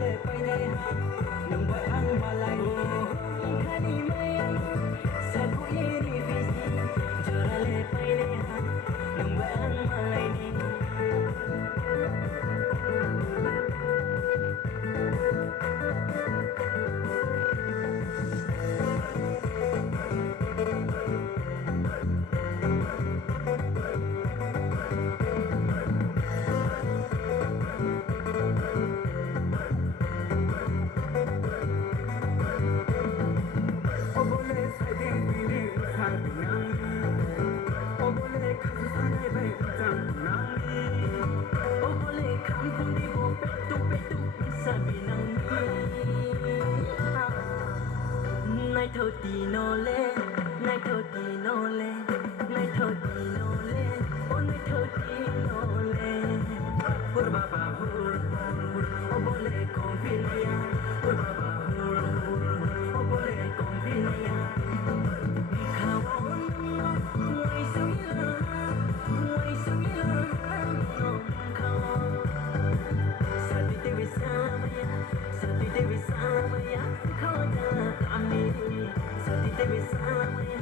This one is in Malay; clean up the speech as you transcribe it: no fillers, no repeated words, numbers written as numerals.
le pai dai ha nang ba ang malai khani maya sa ko iri visi jora le pai dai ha nang ba ang malai ni Nai thâu tì nô lê, nai thâu tì nô lê, nai thâu tì nô lê, ô nai thâu tì nô lê. Hur baba hur, ô bole con pinaya. Hur baba hur, ô bole con pinaya. Ikhawan ngay sungila, nong kawan. Sati dewi samaya, kau dah kami. Sati dewi samaya.